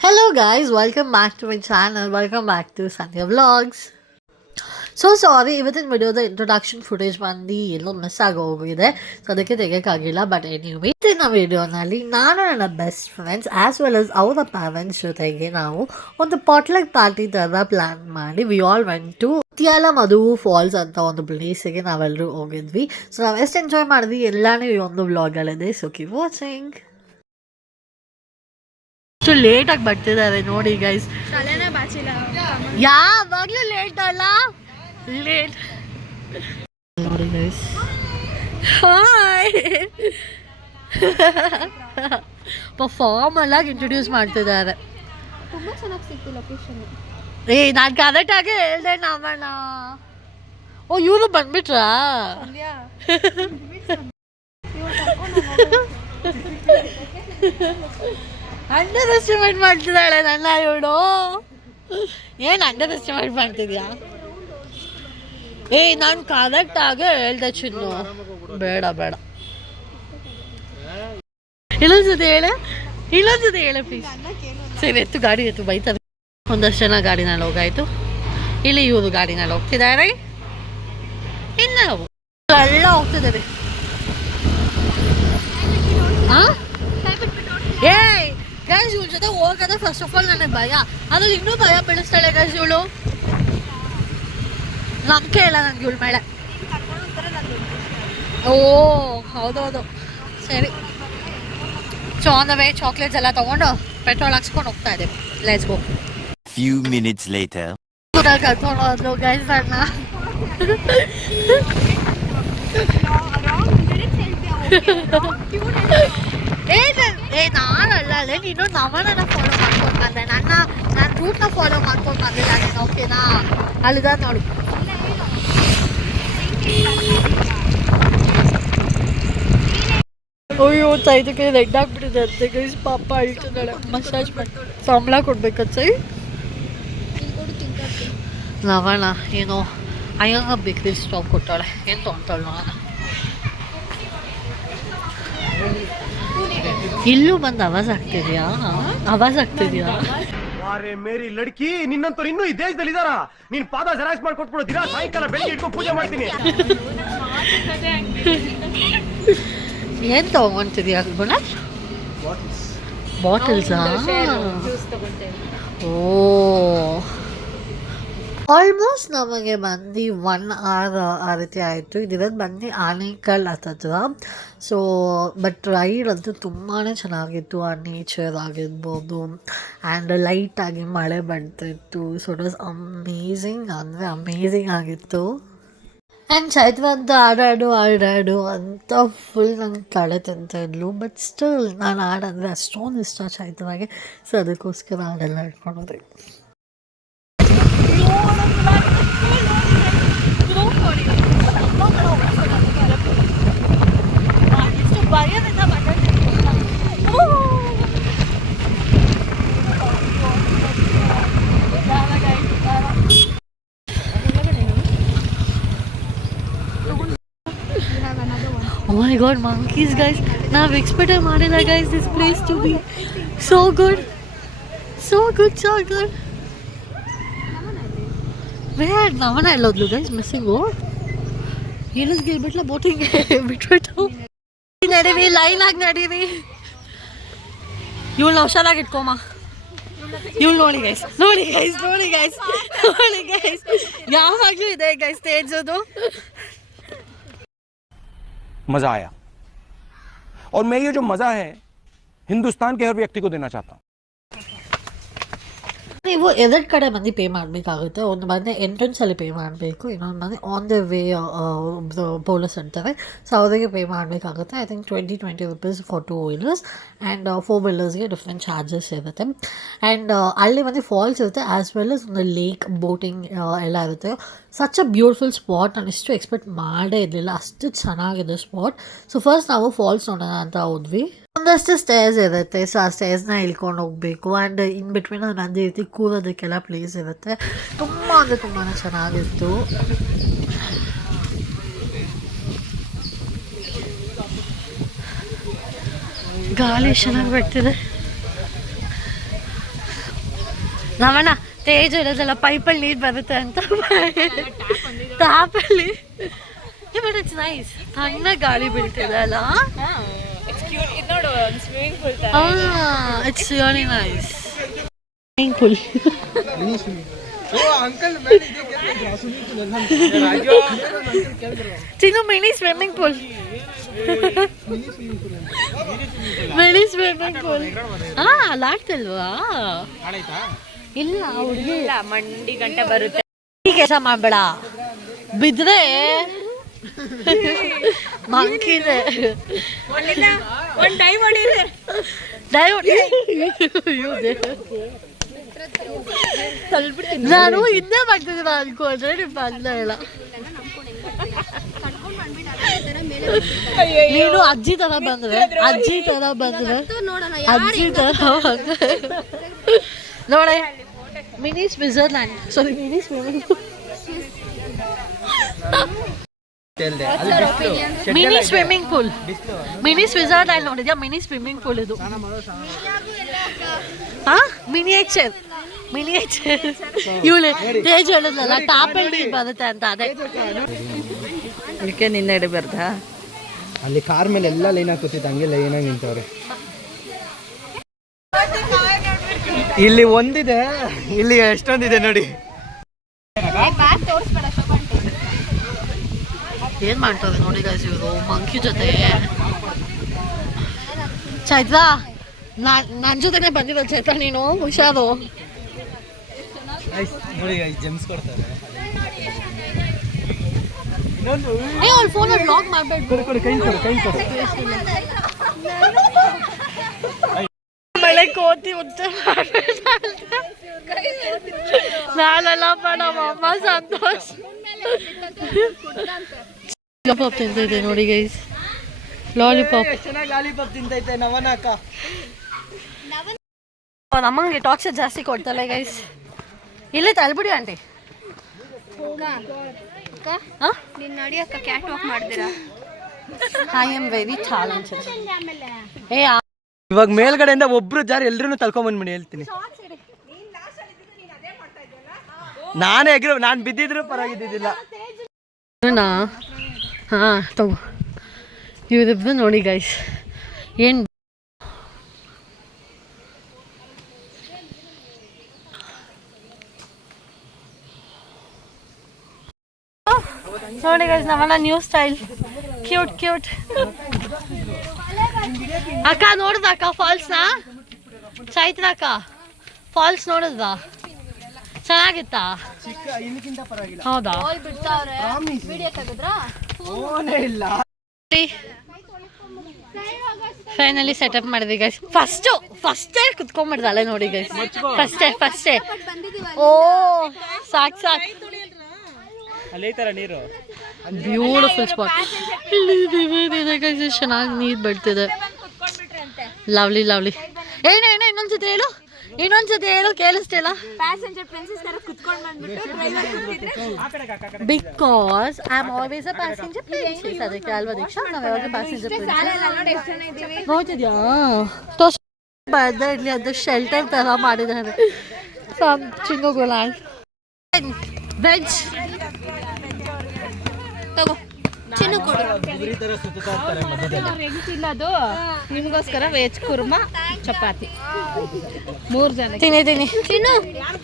Hello guys, welcome back to my channel. Welcome back to Sandhya Vlogs. So sorry ಇವತ್ತಿನ ವಿಡಿಯೋದ introduction footage ಬಂದು ಎಲ್ಲೋ miss ಆಗೋಗಿದೆ, so ಅದಕ್ಕೆ ತೆಗೋಕ್ಕಾಗಿಲ್ಲ. But anyway ಇವತ್ತಿನ ವಿಡಿಯೋನಲ್ಲಿ ನಾನು ನನ್ನ best friends as well as ಅವರ ಪ್ಯಾರೆಂಟ್ಸ್ ಜೊತೆಗೆ ನಾವು ಒಂದು ಪಾಟ್ಲಕ್ ಪಾರ್ಟಿ ಥರ ಪ್ಲ್ಯಾನ್ ಮಾಡಿ we all went to Muthyala Madhu Falls ಅಂತ ಒಂದು ಪ್ಲೇಸಿಗೆ ನಾವೆಲ್ಲರೂ ಹೋಗಿದ್ವಿ. ಸೊ ನಾವು ಎಷ್ಟು ಎಂಜಾಯ್ ಮಾಡಿದ್ವಿ ಎಲ್ಲಾನು ಈ ಒಂದು ವ್ಲಾಗಲ್ಲಿದೆ. So keep watching. ಅಷ್ಟು ಲೇಟಾಗಿ ಬರ್ತಿದ್ದಾರೆ ನೋಡಿ ಗೈಸ್. ಯಾವಾಗಲೂ ಲೇಟ್ ಅಲ್ಲ, ಲೇಟ್ ನೋಡಿ ಗೈಸ್. ಹಾಯ್ ಫಾರ್ಮಲ್ ಆಗಿ ಇಂಟ್ರೊಡ್ಯೂಸ್ ಮಾಡ್ತಿದ್ದಾರೆ. ತುಂಬಾ ಚೆನ್ನಾಗಿ ಸಿಕ್ತು ಲೊಕೇಶನ್. ನಾನು ಕರೆಕ್ಟಾಗಿ ಹೇಳ್ದೆ ನಾವಣ್ಣ. ಓ ಇವರು ಬಂದ್ಬಿಟ್ರಾ? ಅಂಡರ್ ಎಸ್ಟಿಮೇಟ್ ಮಾಡ್ತಿದ್ದಾಳೆ ನನ್ನ ಇವಳು. ಏನು ಅಂಡರ್ ಎಸ್ಟಿಮೇಟ್ ಮಾಡ್ತಿದ್ಯಾ? ನಾನು ಕರೆಕ್ಟಾಗಿ ಹೇಳ್ದೆ ಚಿನ್ನು. ಬೇಡ ಬೇಡ, ಇಲ್ಲೊಂದ್ಸತಿ ಹೇಳೆ ಪ್ಲೀಸ್. ಸರಿ ಎತ್ತು, ಗಾಡಿ ಎತ್ತು, ಬೈತಾರೆ. ಒಂದಷ್ಟು ಜನ ಗಾಡಿನಲ್ಲಿ ಹೋಗಾಯ್ತು. ಇಲ್ಲಿ ಇವರು ಗಾಡಿನಲ್ಲಿ ಹೋಗ್ತಿದ್ದಾರೆ, ಇನ್ನು ಎಲ್ಲ ಹೋಗ್ತಿದ್ದಾರೆ. ಹಾಂ ಗೈಸ್ ಇವಳ ಜೊತೆ ಹೋಗೋದ ಫಸ್ಟ್ ಆಫ್ ಆಲ್ ನನಗೆ ಭಯ. ಅದು ಇನ್ನೂ ಭಯ ಬೆಳೆಸ್ತಾಳೆ ಗೈಸ್ ಇವಳು. ನಂಬಿಕೆ ಇಲ್ಲ ನನಗೆ ಇವಳ ಮೇಲೆ. ಓ ಹೌದೌದು, ಸರಿ. So on the way chocolates ಎಲ್ಲ ತೊಗೊಂಡು ಪೆಟ್ರೋಲ್ ಹಾಕ್ಸ್ಕೊಂಡು ಹೋಗ್ತಾ ಇದ್ದೇವೆ. Let's go. Few minutes later. ಕರ್ಕೊಂಡು ಹೋದ್ಲು ಗೈಸ್ ನನ್ನ. ನಾನಲ್ಲ ನೀನು ನಮ್ಮನ್ನ ಫಾಲೋ ಮಾಡ್ಕೊಂಡು ಬಂದೆ. ನಾನು ರೂಟ್ನ ಫಾಲೋ ಮಾಡ್ಕೊಂಡು ಬಂದಿಲ್ಲ ನೀನು, ಓಕೆನಾ? ಅಲ್ಲಿದ ನೋಡು. ಅಯ್ಯೋ ಸೈದಕ್ಕೆ ರೆಡ್ ಆಗ್ಬಿಟ್ಟಿದೆ ಅಂತೆ ಗೈಸ್. ಪಾಪ ಅಳ್ತಿದ್ದಾಳೆ. ಮಸಾಜ್ ಮಾಡಿ ಸಂಬಳ ಕೊಡ್ಬೇಕಂತ ಸೈ. ಲವಣ ಏನೋ ಅಯ್ಯಂಗ ಬೇಕ್ರಿ ಸ್ಟಾಪ್ ಕೊಟ್ಟಾಳೆ. ಏನು ತೊಗೊತಾಳೆ ನೋಡೋಣ. ಇಲ್ಲೂ ಬಂದು ಆವಾಜ್ ಆಗ್ತಿದ್ಯಾ? ಅರೆ ಮೇರಿ ಲಡ್ಕಿ, ನಿನ್ನಂತವ್ರು ಇನ್ನೂ ಈ ದೇಶದಲ್ಲಿ ಇದಾರ? ನೀನ್ ಪಾದ ಜೆರಾಕ್ಸ್ ಮಾಡಿ ಕೊಟ್ಬಿಡು. ದಿನ ಸಾಯಂಕಾಲ ಬೆಳಿಗ್ಗೆ ಇಟ್ಕೊಂಡು ಪೂಜೆ ಮಾಡ್ತೀನಿ. ಏನ್ ತಗೊಂತಿದ್ಯಾ ಗುಣಾಶ್? ಬಾಟಲ್ಸಾ? ಓ ಆಲ್ಮೋಸ್ಟ್ ನಮಗೆ ಬಂದು 1 hour ಆ ರೀತಿ ಆಯಿತು. ಇದಿರೋದು ಬಂದು ಆನೇಕಲ್ ಹತ್ತಿರ. ಸೊ ಬಟ್ ರೈಡ್ ಅಂತೂ ತುಂಬಾ ಚೆನ್ನಾಗಿತ್ತು. ಆ ನೇಚರ್ ಆಗಿರ್ಬೋದು ಆ್ಯಂಡ್ ಲೈಟಾಗಿ ಮಳೆ ಬರ್ತಿತ್ತು. ಸೊ ಇಟ್ ವಾಸ್ ಅಮೇಝಿಂಗ್, ಅಂದರೆ ಅಮೇಝಿಂಗ್ ಆಗಿತ್ತು. ಆ್ಯಂಡ್ ಚೈತ್ರ ಅಂತ ಆಡಾಡು ಅಂತ ಫುಲ್ ನಂಗೆ ತಲೆ ತಿಂತಾಯಿದ್ಲು. ಬಟ್ ಸ್ಟಿಲ್ ನಾನು ಆಡಂದರೆ ಅಷ್ಟೊಂದು ಇಷ್ಟ ಚೈತ್ರಗೆ. ಸೊ ಅದಕ್ಕೋಸ್ಕರ ಆಡೆಲ್ಲ ಇಟ್ಕೊಂಡೋದೆ. Oh my god, monkeys guys. Now expect ಮಾಡಿಲ್ಲ guys this place to be so good. Where ನವನ ಎಲ್ಲೋದ್ಲು ಗೈಸ್? ಮಿಸ್ಸಿಂಗು ಹೇಳಿದ್ಗೆ ಬಿಟ್ಲ ಬೋಟಿಂಗ್ ಬಿಟ್ಬಿಟ್ಟು ನಡೀವಿ, ಲೈನ್ ಆಗಿ ನಡೀವಿ. ಇವಳನ್ನ ಹುಷಾರಾಗಿ ಇಟ್ಕೊಮ್ಮ. ಇವಳು ನೋಡಿ ಗೈಸ್ ಯಾವಾಗಲೂ ಇದೆ ಗೈಸ್ ಸ್ಟೇಜ್ ಅದು. मजा आया और मैं ये जो मजा है हिंदुस्तान के हर व्यक्ति को देना चाहता हूँ. ನೀವು 2 ಕಡೆ ಬಂದು ಪೇ ಮಾಡಬೇಕಾಗುತ್ತೆ. ಒಂದು ಬಂದು ಎಂಟ್ರೆನ್ಸಲ್ಲಿ ಪೇ ಮಾಡಬೇಕು, ಇನ್ನೊಂದು ಬಂದು ಆನ್ ದ ವೇ ಪೊಲೀಸ್ ಅಂತಾರೆ. ಸೊ ಅವರಿಗೆ ಪೇ ಮಾಡಬೇಕಾಗುತ್ತೆ. I think 20 rupees for 2 wheelers and 4 wheelersಗೆ ಡಿಫ್ರೆಂಟ್ ಚಾರ್ಜಸ್ ಇರುತ್ತೆ. ಆ್ಯಂಡ್ ಅಲ್ಲಿ ಬಂದು ಫಾಲ್ಸ್ ಇರುತ್ತೆ ಆ್ಯಸ್ ವೆಲ್ ಆಸ್ ಒಂದು ಲೇಕ್ ಬೋಟಿಂಗ್ ಎಲ್ಲ ಇರುತ್ತೆ. Such a beautiful spot. ನಾನು ಇಷ್ಟು ಎಕ್ಸ್ಪೆಕ್ಟ್ ಮಾಡೇ ಇರಲಿಲ್ಲ, ಅಷ್ಟು ಚೆನ್ನಾಗಿದೆ ಸ್ಪಾಟ್. ಸೊ ಫಸ್ಟ್ ನಾವು ಫಾಲ್ಸ್ ನೋಡೋಣ ಅಂತ ಹೋದ್ವಿ. ಒಂದಷ್ಟು ಸ್ಟೇರ್ಸ್ ಇರುತ್ತೆ. ಸೊ ಆ ಸ್ಟೇರ್ಸ್ನ ಇಳ್ಕೊಂಡು ಹೋಗಬೇಕು. ಆ್ಯಂಡ್ ಇನ್ ಬಿಟ್ವೀನ್ ನಂದು ರೀತಿ ಕೂರೋದಕ್ಕೆಲ್ಲ ಪ್ಲೇಸ್ ಇರುತ್ತೆ. ತುಂಬ ಅಂದರೆ ತುಂಬಾ ಚೆನ್ನಾಗಿತ್ತು. ಗಾಳಿ ಚೆನ್ನಾಗಿ ಬರ್ತಿದೆ. ನಮ್ಮಣ್ಣ ತೇಜ್ ಇರೋದೆಲ್ಲ ಪೈಪಲ್ಲಿ ನೀರು ಬರುತ್ತೆ ಅಂತ ಟ್ಯಾಪಲ್ಲಿ. ಬಟ್ ಇಟ್ಸ್ ನೈಸ್, ತಣ್ಣ ಗಾಳಿ ಬೀಳ್ತಿದೆ ಅಲ್ಲ. It's really nice. Swimming pool. Chinnu mini swimming pool. Mini swimming pool. ಅಲ್ಲ ಆಗ್ತಿಲ್ವಾ? ಇಲ್ಲ ಹುಡುಗಿ ಇಲ್ಲ, ಮಂಡಿ ಗಂಟೆ ಬರುತ್ತೆ. ಈ ಕೆಲಸ ಮಾಡಬೇಡ, ಬಿದ್ರೆ ಮಂಕಿದೆ. ನಾನು ಹಿಂದೆ ಮಾಡ್ತಿದ್ದೀನಿ ಅನ್ಕೊಂಡ್ರೆ ನೀವು ಬಂದ ಇಲ್ಲ. ನೀನು ಅಜ್ಜಿ ತರ ಬಂದ್ರೆ ಅಜ್ಜಿ ತರ ಬಂದ್ರೆ ನೋಡೆ. Mini Switzerland, sorry mini swimming pool. Mini swimming pool, mini Switzerland ನೋಡಿದ್ಯಾ? ಮಿನಿ ಸ್ವಿಮ್ಮಿಂಗ್ ಪೂಲ್ ಇದು. Miniature, miniature. ಇವಳು ತೇಜ್ ಹೇಳಿದ್ಲಲ್ಲ ಟಾಪಲ್ಲಿ ನೀರು ಬರುತ್ತೆ ಅಂತ, ಅದೇ. ಅದಕ್ಕೆ ನಿನ್ನೆ ಹಿಡಿಬಾರ್ದಾ? ಅಲ್ಲಿ ಕಾರ್ ಮೇಲೆ ಎಲ್ಲ ಲೈನ್ ಆಗಿ ಕೂತಿತ್ತು, ಹಂಗೆ ಲೈನ್ ಆಗಿ ನಿಂತವ್ರೆ. ಇಲ್ಲಿ ಒಂದಿದೆ, ಇಲ್ಲಿ ಎಷ್ಟೊಂದಿದೆ ನೋಡಿ. ಏನ್ ಮಾಡ್ತಾರೆ ನೋಡಿ ಗೈಸ್ ಇವರು ಮಂಕಿ ಜೊತೆ. ಚೈತ್ರ ನನ್ನ ಜೊತೆನೆ ಬಂದಿರೋ ಚೈತ್ರ, ನೀನು ಹುಷಾರು. ನೋಡಿ ಜೆಮ್ಸ್ ಕೊಡ್ತಾರೆ. ಫೋನ್ ಬ್ಲಾಕ್ ಮಾಡ್ಬೇಡ. ಮಳೆ ಕೋತಿ ಉಚ್ಚ ನಾನಲ್ಲಪ್ಪ, ನಮ್ಮಮ್ಮ ಸಂತೋಷ್. ಲಾಲಿಪಾಪ್ ತಿಂತೈತೆ ನೋಡಿ ಗೈಸ್, ಲಾಲಿಪಾಪ್. ಲಾಲಿಪಾಪ್ ತಿಂತೈತೆ ನವನಾಕ. ನಮ್ಮಂಗೆ ಟಾರ್ಚರ್ ಜಾಸ್ತಿ ಕೊಡ್ತಲ್ಲ ಗೈಸ್. ಇಲ್ಲೇ ತಳ್ಬಿಡಿ ಆಂಟಿ. ನೀನು ನೋಡಿ ಅಕ್ಕ, ಕ್ಯಾಟ್ ವಾಕ್ ಮಾಡ್ತೀರಾ? I am very talented. ಇವಾಗ ಮೇಲ್ಗಡೆಯಿಂದ ಒಬ್ರು ಜಾರಿ ಎಲ್ರೂ ತಳ್ಕೊಂಬಂದ್ಬಿಡಿ ಹೇಳ್ತೀನಿ. ನಾನೇ ಎಗ್ರು, ನಾನು ಬಿದ್ದಿದ್ರು ಪರವಾಗಿದ್ದಿಲ್ಲ. ಹಾಂ ತಗೋ, ಇವರಿಬ್ರು ನೋಡಿ ಗೈಸ್ ಏನು ನೋಡಿ ಗೈಸ್, ನಮ್ಮನ್ನ ನ್ಯೂ ಸ್ಟೈಲ್. Cute cute. ಅಕ್ಕ ನೋಡಿದ ಅಕ್ಕ ಫಾಲ್ಸ್ನ? ಚೈತ್ರ ಅಕ್ಕ ಫಾಲ್ಸ್ ನೋಡಿದ್ದ? ಚೆನ್ನಾಗಿತ್ತಾ? ಹೌದಾ? ಫೈನಲಿ ಸೆಟಪ್ ಮಾಡಿದ್ವಿ ಗೈಸ್. ಫಸ್ಟೇ ಕುತ್ಕೊಂಡ್ಬಿಡ್ದಲ್ಲ ನೋಡಿ ಗೈಸ್. ಫಸ್ಟೇ ಓ ಸಾಕು ನೀರು ಬ್ಯೂಟಿಫುಲ್ ಸ್ಪಾಟ್. ಚೆನ್ನಾಗಿ ನೀರು ಬಡ್ತಿದೆ. Lovely lovely. ಏನ ಇನ್ನೊಂದ್ಸತಿ ಹೇಳು ಕೇಳಿಸ್ತಿಲ್ಲ. Because I am always a passenger princess. ಅದಕ್ಕೆ ಅಲ್ವಾ ದೀಕ್ಷಾ, ನಾವು ಯಾವಾಗ ಪ್ಯಾಸೆಂಜರ್ ಪ್ರಿನ್ಸೆಸ್ ನೋಡ್ತಿದ್ಯಾ? ಬರ್ದ ಇಡ್ಲಿ ಅದು ಶೆಲ್ಟರ್ ತರ ಮಾಡಿದ್ದಾರೆ. ಚಿನ್ನಗೋಲ ವೆಜ್ ತಗೋ, ಚಿನ್ನು ಕೊಡು. ನಿಮಗೋಸ್ಕರ ವೆಜ್ ಕುರ್ಮಾ ಚಪಾತಿ 3 ಜನ ತಿನ್ನಿ. ಚಿನ್ನು ಯಾರು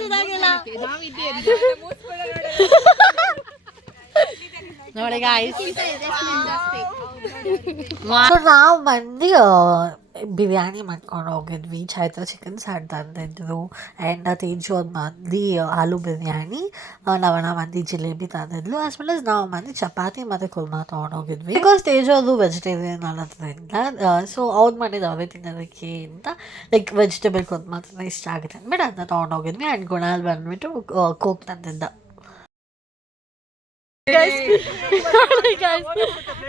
ತಿನ್ನಂಗಿಲ್ಲ ನೋಡಿ ಗಾಯ್ಸ್. ನಾವು ಮಂದಿ ಬಿರಿಯಾನಿ ಮಾಡ್ಕೊಂಡು ಹೋಗಿದ್ವಿ. ಚೈತ್ರ ಚಿಕನ್ ಸಾರು ತಂದಿದ್ರು ಆ್ಯಂಡ್ ತೇಜು ಒಂದು ಮಂದಿ ಆಲೂ ಬಿರಿಯಾನಿ, ನವಣ ಮಂದಿ ಜಿಲೇಬಿ ತಂದಿದ್ಲು. ಆಸ್ ವೆಲ್ ಆಸ್ ನಾವು ಮಂದಿ ಚಪಾತಿ ಮತ್ತು ಕುರ್ಮಾ ತೊಗೊಂಡೋಗಿದ್ವಿ. ಬಿಕಾಸ್ ತೇಜು ಅದು ವೆಜಿಟೇರಿಯನ್ ಅನ್ನೋದ್ರಿಂದ ಸೊ ಅವ್ರು ಮಾಡಿದ್ದು ಅವರೇ ತಿನ್ನೋದಕ್ಕೆ ಅಂತ ಲೈಕ್ ವೆಜಿಟೇಬಲ್ ಕುರ್ಮಾ ತುಂಬ ಇಷ್ಟ ಆಗುತ್ತೆ ಅಂದ್ಬಿಟ್ಟು ಅದನ್ನ ತೊಗೊಂಡೋಗಿದ್ವಿ. ಆ್ಯಂಡ್ ಗುಣಾಲ್ ಬಂದ್ಬಿಟ್ಟು ಕೋಕ್ ತಂದಿದ್ದ.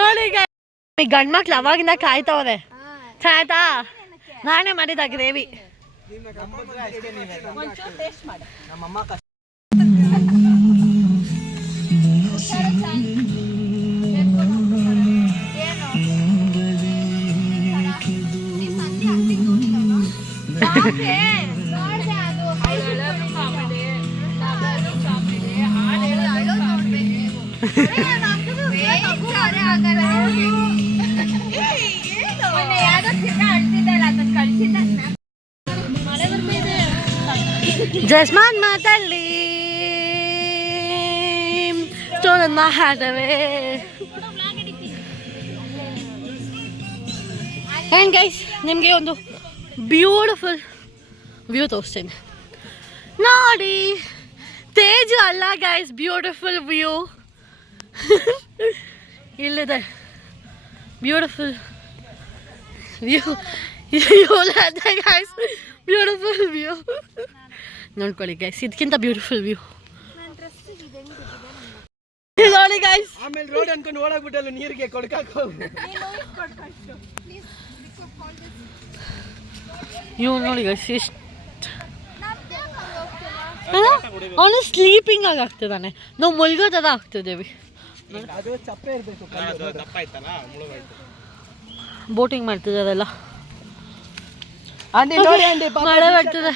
ನೋಡಿ ಗಂಡ್ ಮಕ್ಳು ಅವಾಗಿಂದ ಕಾಯ್ತವ್ರೆ. ಆಯ್ತಾ? ನಾನೇ ಮಾಡಿದ ಗ್ರೇವಿ. ಜಸ್ಮಾನ್ ಮಾತಲ್ಲಿ ಸ್ಟೋನ್ ಮಾತಾಡವೆ ಆ್ಯಂಡ್ ಗೈಸ್ ನಿಮಗೆ ಒಂದು ಬ್ಯೂಟಿಫುಲ್ ವ್ಯೂ ತೋರಿಸ್ತೇನೆ ನೋಡಿ. ತೇಜ್ ಅಲ್ಲ ಗೈಸ್, ಬ್ಯೂಟಿಫುಲ್ ವ್ಯೂ ಇಲ್ಲಿದೆ. Beautiful view guys, beautiful view ನೋಡ್ಕೊಳ್ಳಿ ಗೈಸ್, ಇದಕ್ಕಿಂತ ಬ್ಯೂಟಿಫುಲ್ ವ್ಯೂ ನೋಡಿ ಗೈಸ್. ಆಮೇಲೆ ರೋಡ್ ಅನ್ಕೊಂಡು ಓಡಾಗ್ಬಿಟ್ಟಲ್ಲ ನೀರಿಗೆ ಕೊಡ್ಕಾಕ. ಇವ್ ನೋಡಿ ಗೈಸ್ ಎಷ್ಟು ಅವನು ಸ್ಲೀಪಿಂಗ್ ಆಗಿ ಆಗ್ತಿದ್ದಾನೆ, ನಾವು ಮುಲ್ಗೋ ಥರ ಆಗ್ತಿದ್ದೇವೆ. ಅದು ಚಪ್ಪೆ ಇರಬೇಕು, ಬೋಟಿಂಗ್ ಮಾಡ್ತಿದ್ದಾರಲ್ಲ, ಮಳೆ ಬರ್ತಿದೆ,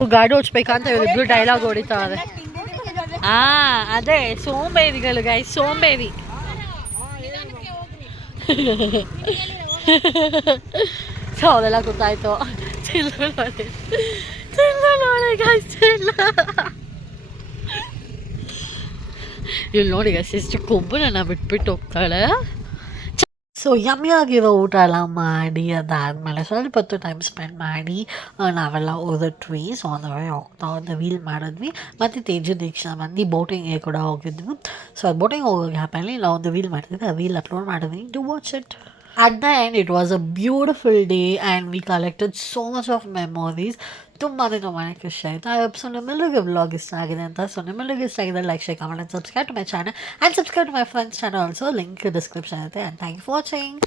ಗಾಡಿ ಓಡಿಸ್ಬೇಕಂತ ಇವರಿಬ್ರು ಡೈಲಾಗ್ ಹೊಡಿತಾರೆ. ಅದೇ ಸೋಂಬೇರಿಗಳು ಗೈಸ್, ಸೋಂಬೇರಿ. ಸೊ ಅವರೆಲ್ಲ ಗೊತ್ತಾಯ್ತು. ಚಿಲ್ಲು ನೋಡಿ ಗೈಸ್, ಇಲ್ಲಿ ನೋಡಿ ಗೈಸ್ ಎಷ್ಟು ಕೊಬ್ಬು ನನ್ನ ಬಿಟ್ಬಿಟ್ಟು ಹೋಗ್ತಾಳೆ. ಸೊ ಯಮ್ಮಿಯಾಗಿರೋ ಊಟ ಎಲ್ಲ ಮಾಡಿ ಅದಾದಮೇಲೆ ಸ್ವಲ್ಪ ಹೊತ್ತು ಟೈಮ್ ಸ್ಪೆಂಡ್ ಮಾಡಿ ನಾವೆಲ್ಲ ಹೋದ್ವಿ. ಸೊ ಆನ್ ದ ವೇ ಹೋಗ್ತಾ ವೀಲ್ ಮಾಡಿದ್ವಿ. ಮತ್ತು ತೇಜು ದೀಕ್ಷಾ ಮಂದಿ ಬೋಟಿಂಗ್ಗೆ ಕೂಡ ಹೋಗಿದ್ವಿ. ಸೊ ಅದು ಬೋಟಿಂಗ್ ಹೋಗೋ ಗ್ಯಾಪಲ್ಲಿ ನಾವು ಒಂದು ವೀಲ್ ಮಾಡಿದ್ವಿ, ಆ ವೀಲ್ ಅಪ್ಲೋಡ್ ಮಾಡಿದ್ವಿ. To watch it. At the end, it was a beautiful day and we collected so much of memories. ತುಂಬಾ ಖುಷಿ ಆಯಿತು. ಐ ಹೋಪ್ ಸೊ ನಿಮ್ಮೆಲ್ಲರಿಗೂ ವ್ಲಾಗ್ ಇಷ್ಟ ಆಗಿದೆ ಅಂತ. ಸೊ ನಿಮ್ಮೆಲ್ಲರಿಗೂ ಇಷ್ಟ ಆಗಿದೆ like, share, comment and subscribe to my channel and subscribe to my friends channel also. Link description ಇರುತ್ತೆ. And thank you for watching.